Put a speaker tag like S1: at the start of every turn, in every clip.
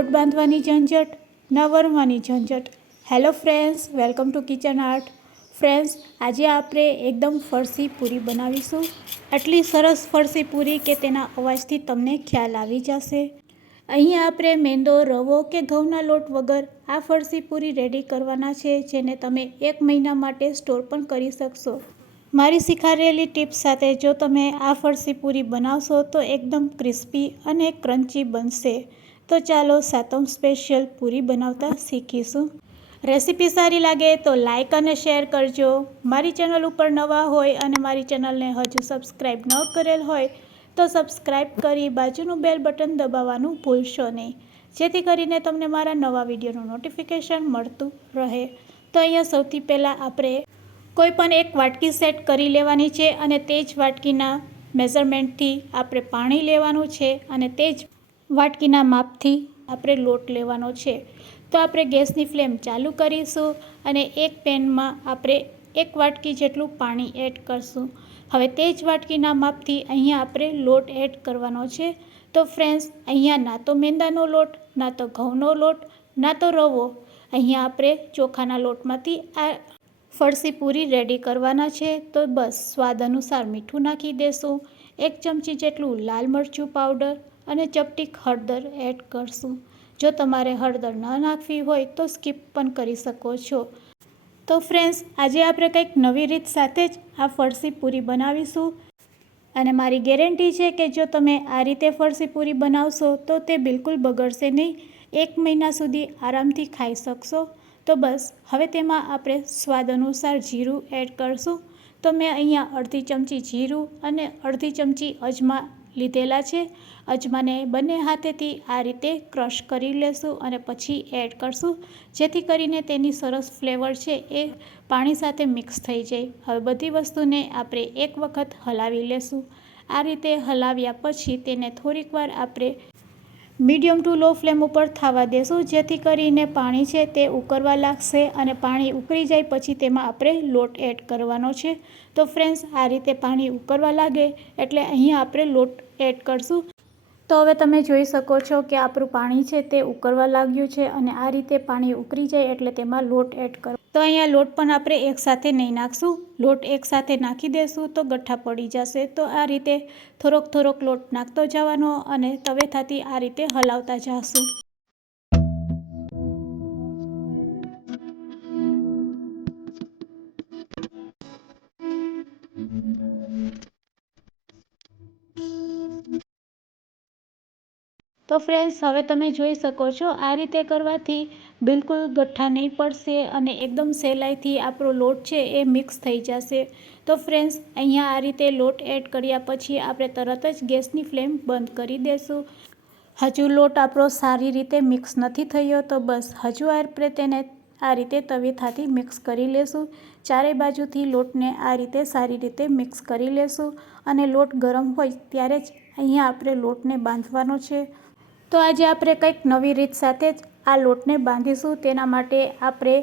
S1: લોટ બાંધવાની ઝંઝટ ન વરવાની ઝંઝટ. Hello friends welcome to kitchen art friends આજે આપણે એકદમ ફરસી પૂરી બનાવીશું. આટલી સરસ ફરસી પૂરી કે તેના અવાજથી તમને ખ્યાલ આવી જશે. અહીં આપણે મેંદો, રવો કે ઘઉંના લોટ વગર આ ફરસી પૂરી રેડી કરવાના છે, જેને તમે એક મહિના માટે સ્ટોર પણ કરી શકશો. મારી શીખાડેલી ટિપ્સ સાથે જો તમે આ ફરસી પૂરી બનાવશો તો એકદમ ક્રિસ્પી અને ક્રન્ચી બનશે. તો ચાલો સાતમ સ્પેશિયલ પૂરી બનાવતા શીખીશું. રેસીપી સારી લાગે તો લાઇક અને શેર કરજો. મારી ચેનલ ઉપર નવા હોય અને મારી ચેનલને હજુ સબસ્ક્રાઈબ ન કરેલ હોય તો સબસ્ક્રાઈબ કરી બાજુનું બેલ બટન દબાવવાનું ભૂલશો નહીં. જેથી કરીને તમને મારા નવા વિડીયોનું નોટિફિકેશન મળતું રહે. તો અહીંયા સૌથી પહેલાં આપણે કોઈ પણ એક વાટકી સેટ કરી લેવાની છે અને તે જ વાટકીના મેઝરમેન્ટથી આપણે પાણી લેવાનું છે અને તે જ વાટકીના માપથી આપણે લોટ લેવાનો છે. તો આપણે ગેસની ફ્લેમ ચાલુ કરીશું અને એક પેનમાં આપણે એક વાટકી જેટલું પાણી એડ કરશું. હવે તે જ વાટકીના માપથી અહીંયા આપણે લોટ એડ કરવાનો છે. તો ફ્રેન્ડ્સ, અહીંયા ના તો મેંદાનો લોટ, ના તો ઘઉંનો લોટ, ના તો રવો. અહીંયા આપણે ચોખાના લોટમાંથી આ ફરસી પૂરી રેડી કરવાના છે. તો બસ સ્વાદ અનુસાર મીઠું નાખી દેશું. એક ચમચી જેટલું લાલ મરચું પાવડર અને ચપટીક હળદર એડ કરશું. જો તમારે હળદર ન નાખવી હોય તો સ્કીપ પણ કરી શકો છો. તો ફ્રેન્ડ્સ આજે આપણે કંઈક નવી રીત સાથે જ આ ફરસી પૂરી બનાવીશું. અને મારી ગેરંટી છે કે જો તમે આ રીતે ફરસી પૂરી બનાવશો તો તે બિલકુલ બગડશે નહીં. એક મહિના સુધી આરામથી ખાઈ શકશો. તો બસ, હવે તેમાં આપણે સ્વાદ અનુસાર જીરું એડ કરશું. તો મેં અહીંયા અડધી ચમચી જીરું અને અડધી ચમચી અજમા લીધેલા છે. અજમાને બંને હાથેથી આ રીતે ક્રશ કરી લેશું અને પછી એડ કરશું. જેથી કરીને તેની સરસ ફ્લેવર છે એ પાણી સાથે મિક્સ થઈ જાય. હવે બધી વસ્તુને આપણે એક વખત હલાવી લેશું. આ રીતે હલાવ્યા પછી તેને થોડીક વાર આપણે મીડિયમ ટુ લો ફ્લેમ ઉપર થવા દેશું, જેથી કરીને પાણી છે તે ઉકળવા લાગશે અને પાણી ઉકળી જાય પછી તેમાં આપણે લોટ એડ કરવાનો છે. તો ફ્રેન્ડ્સ, આ રીતે પાણી ઉકળવા લાગે એટલે અહીંયા આપણે લોટ એડ કરશું. તો હવે તમે જોઈ શકો છો કે આપણું પાણી છે તે ઉકળવા લાગ્યું છે અને આ રીતે પાણી ઉકળી જાય એટલે તેમાં લોટ એડ કરો. તો અહીંયા લોટ પણ આપણે એકસાથે નહીં નાખશું. લોટ એકસાથે નાખી દેશું તો ગઠ્ઠા પડી જશે. તો આ રીતે થોડોક થોડોક લોટ નાખતો જવાનો અને તવેથાથી આ રીતે હલાવતા જશું. તો ફ્રેન્ડ્સ હવે તમે જોઈ શકો છો, આ રીતે કરવાથી બિલકુલ ગઠ્ઠા નહીં પડશે અને એકદમ સહેલાઈથી આપણો લોટ છે એ મિક્સ થઈ જશે. તો ફ્રેન્ડ્સ અહીંયા આ રીતે લોટ એડ કર્યા પછી આપણે તરત જ ગેસની ફ્લેમ બંધ કરી દેશું. હજુ લોટ આપણો સારી રીતે મિક્સ નથી થયો, તો બસ હજુ આપણે તેને આ રીતે તવીથાથી મિક્સ કરી લેશું. ચારે બાજુથી લોટને આ રીતે સારી રીતે મિક્સ કરી લેશું અને લોટ ગરમ હોય ત્યારે જ અહીંયા આપણે લોટને બાંધવાનો છે. તો આજે આપણે કંઈક નવી રીત સાથે જ આ લોટને બાંધીશું. તેના માટે આપણે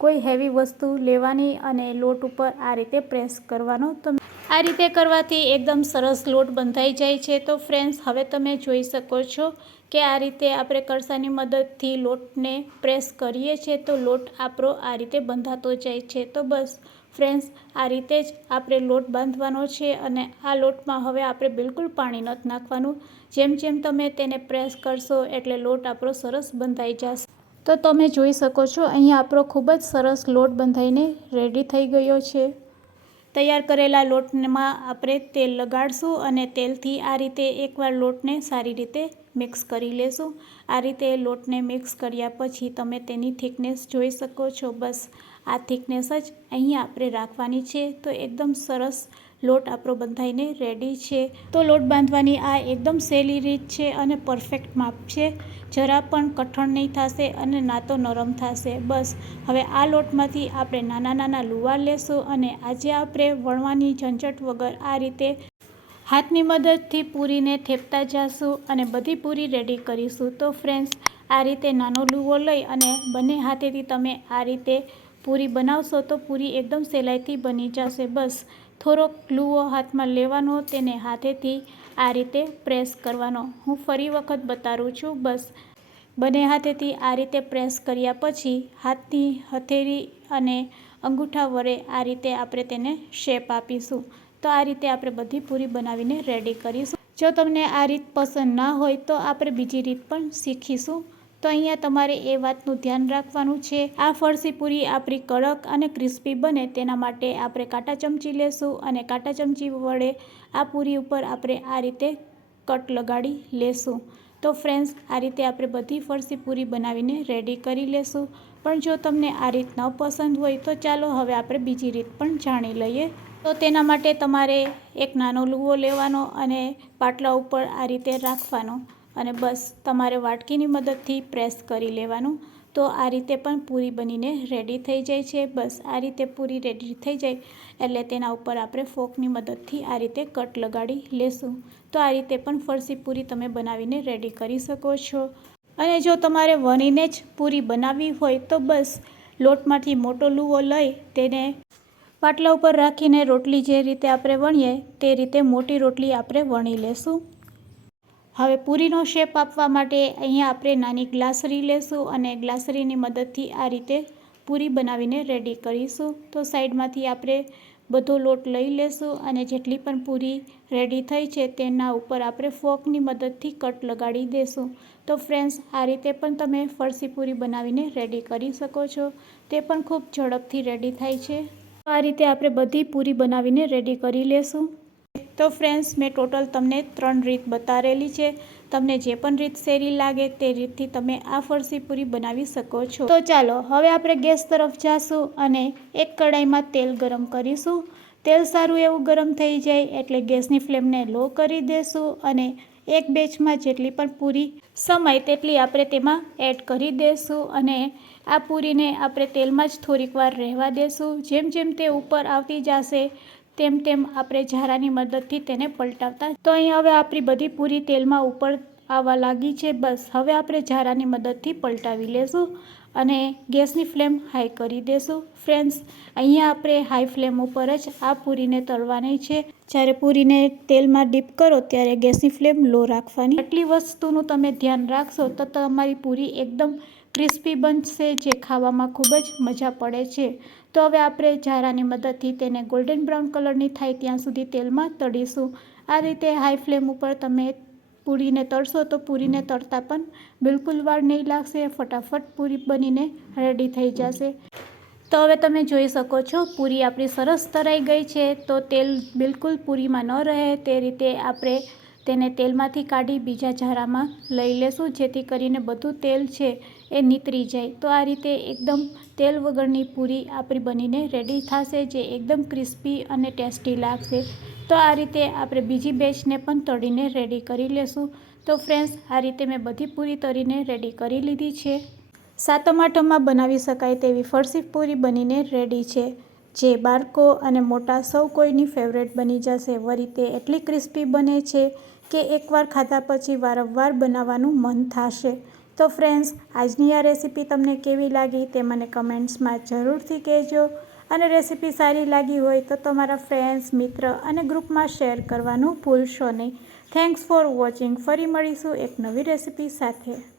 S1: કોઈ હેવી વસ્તુ લેવાની અને લોટ ઉપર આ રીતે પ્રેસ કરવાનો. તો આ રીતે કરવાથી એકદમ સરસ લોટ બંધાઈ જાય છે. તો ફ્રેન્ડ્સ હવે તમે જોઈ શકો છો કે આ રીતે આપણે કરસાની મદદથી લોટને પ્રેસ કરીએ છીએ તો લોટ આપણો આ રીતે બંધાતો જાય છે. તો બસ ફ્રેન્ડ્સ આ રીતે જ આપણે લોટ બાંધવાનો છે અને આ લોટમાં હવે આપણે બિલકુલ પાણી નથી નાખવાનું. જેમ જેમ તમે તેને પ્રેસ કરશો એટલે લોટ આપણો સરસ બંધાઈ જશે. તો તમે જોઈ શકો છો અહીંયા આપણો ખૂબ જ સરસ લોટ બંધાઈને રેડી થઈ ગયો છે. તૈયાર કરેલા લોટમાં આપણે તેલ લગાડશું અને તેલથી આ રીતે એકવાર લોટને સારી રીતે મિક્સ કરી લેશું. આ રીતે લોટને મિક્સ કર્યા પછી તમે તેની થિકનેસ જોઈ શકો છો. બસ આ થિકનેસ જ અહીંયા આપણે રાખવાની છે. તો એકદમ સરસ લોટ આપણો બંધાઈને રેડી છે. તો લોટ બાંધવાની આ એકદમ સહેલી રીત છે અને પરફેક્ટ માપ છે. જરા પણ કઠણ નહીં થશે અને ના તો નરમ થશે. બસ, હવે આ લોટમાંથી આપણે નાના નાના લુવા લેશું અને આજે આપણે વણવાની ઝંઝટ વગર આ રીતે હાથની મદદથી પૂરીને થેપતા જશું અને બધી પૂરી રેડી કરીશું. તો ફ્રેન્ડ્સ આ રીતે નાનો લુવો લઈ અને બંને હાથેથી તમે આ રીતે પૂરી બનાવશો તો પૂરી એકદમ સહેલાઈથી બની જશે. બસ થોડોક ગ્લુઓ હાથમાં લેવાનો, તેને હાથેથી આ રીતે પ્રેસ કરવાનો. હું ફરી વખત બતાવું છું, બસ. બંને હાથેથી આ રીતે પ્રેસ કર્યા પછી હાથની હથેળી અને અંગૂઠા વડે આ રીતે આપણે તેને શેપ આપીશું. તો આ રીતે આપણે બધી પૂરી બનાવીને રેડી કરીશું. જો તમને આ રીત પસંદ ના હોય તો આપણે બીજી રીત પણ શીખીશું. તો અહીંયા તમારે એ વાતનું ધ્યાન રાખવાનું છે. આ ફરસી પૂરી આપણી કડક અને ક્રિસ્પી બને તેના માટે આપણે કાંટા ચમચી લેશું અને કાંટા ચમચી વડે આ પૂરી ઉપર આપણે આ રીતે કટ લગાડી લેશું. તો ફ્રેન્ડ્સ, આ રીતે આપણે બધી ફરસી પૂરી બનાવીને રેડી કરી લેશું. પણ જો તમને આ રીત ન પસંદ હોય તો ચાલો હવે આપણે બીજી રીત પણ જાણી લઈએ. તો તેના માટે તમારે એક નાનો લુવો લેવાનો અને પાટલા ઉપર આ રીતે રાખવાનો. અને બસ તમારે વાટકીની મદદથી પ્રેસ કરી લેવાનું. તો આ રીતે પણ પૂરી બનીને રેડી થઈ જાય છે. બસ આ રીતે પૂરી રેડી થઈ જાય એટલે તેના ઉપર આપણે ફોકની મદદથી આ રીતે કટ લગાડી લેશું. તો આ રીતે પણ ફરસી પૂરી તમે બનાવીને રેડી કરી શકો છો. અને જો તમારે વણીને જ પૂરી બનાવવી હોય તો બસ લોટમાંથી મોટો લુવો લઈ તેને પાટલા ઉપર રાખીને રોટલી જે રીતે આપણે વણીએ તે રીતે મોટી રોટલી આપણે વણી લેશું. હવે પૂરીનો શેપ આપવા માટે અહીંયા આપણે નાની ગ્લાસરી લેશું અને ગ્લાસરીની મદદથી આ રીતે પૂરી બનાવીને રેડી કરીશું. તો સાઈડમાંથી આપણે બધો લોટ લઈ લેશું અને જેટલી પણ પૂરી રેડી થઈ છે તેના ઉપર આપણે ફોકની મદદથી કટ લગાડી દેશું. તો ફ્રેન્ડ્સ આ રીતે પણ તમે ફરસી પૂરી બનાવીને રેડી કરી શકો છો. તે પણ ખૂબ ઝડપથી રેડી થાય છે. આ રીતે આપણે બધી પૂરી બનાવીને રેડી કરી લેશું. તો ફ્રેન્ડ્સ, મેં ટોટલ તમને ત્રણ રીત બતાવેલી છે. તમને જે પણ રીત શેરી લાગે તે રીતથી તમે આ ફરસી પૂરી બનાવી શકો છો. તો ચાલો, હવે આપણે ગેસ તરફ જાશું અને એક કડાઈમાં તેલ ગરમ કરીશું. તેલ સારું એવું ગરમ થઈ જાય એટલે ગેસની ફ્લેમને લો કરી દેશું અને એક બેચમાં જેટલી પણ પૂરી સમાય તેટલી આપણે તેમાં એડ કરી દેશું અને આ પૂરીને આપણે તેલમાં જ થોડીક વાર રહેવા દેશું. જેમ જેમ તે ઉપર આવતી જશે તેમ તેમ આપણે ઝારાની મદદથી તેને પલટાવતા. તો અહીં હવે આપણી બધી પૂરી તેલમાં ઉપર આવવા લાગી છે. બસ, હવે આપણે ઝારાની મદદથી પલટાવી લેશું અને ગેસની ફ્લેમ હાઈ કરી દેશું. ફ્રેન્ડ્સ, અહીંયા આપણે હાઈ ફ્લેમ ઉપર જ આ પૂરીને તળવાની છે. જ્યારે પૂરીને તેલમાં ડીપ કરો ત્યારે ગેસની ફ્લેમ લો રાખવાની. આટલી વસ્તુનું તમે ધ્યાન રાખશો તો તમારી પૂરી એકદમ ક્રિસ્પી બનશે જે ખાવામાં ખૂબ જ મજા પડે છે. તો હવે આપણે ઝારાની મદદથી તેને ગોલ્ડન બ્રાઉન કલરની થાય ત્યાં સુધી તેલમાં તળીશું. આ રીતે હાઈ ફ્લેમ ઉપર તમે પૂરીને તળશો તો પૂરીને તળતા પણ બિલકુલ વાર નહીં લાગશે. ફટાફટ પૂરી બનીને રેડી થઈ જશે. તો હવે તમે જોઈ શકો છો, પૂરી આપણી સરસ તરાઈ ગઈ છે. તો તેલ બિલકુલ પૂરીમાં ન રહે, તે રીતે આપણે તેને તેલમાંથી કાઢી બીજા ઝારામાં લઈ લેશું, જેથી કરીને બધું તેલ છે. એ નીતરી જાય. તો આ રીતે એકદમ તેલ વગરની પૂરી આપણી બનીને રેડી થશે, જે એકદમ ક્રિસ્પી અને ટેસ્ટી લાગશે. તો આ રીતે આપણે બીજી બેચને પણ તળીને રેડી કરી લેશું. તો ફ્રેન્ડ્સ આ રીતે મેં બધી પૂરી તળીને રેડી કરી લીધી છે. સાતમ આઠમમાં બનાવી શકાય તેવી ફરસી પૂરી બનીને રેડી છે. જે બાળકો અને મોટા સૌ કોઈની ફેવરેટ બની જશે. વળી તે એટલી ક્રિસ્પી બને છે કે એકવાર ખાધા પછી વારંવાર બનાવવાનું મન થશે. તો ફ્રેન્ડ્સ, આજની આ રેસીપી તમને કેવી લાગી તે મને કમેન્ટ્સમાં જરૂરથી કહેજો. અને રેસીપી સારી લાગી હોય તો તમારા ફ્રેન્ડ્સ, મિત્ર અને ગ્રુપમાં શેર કરવાનું ભૂલશો નહીં. Thanks for watching. ફરી મળીશું એક નવી રેસીપી સાથે.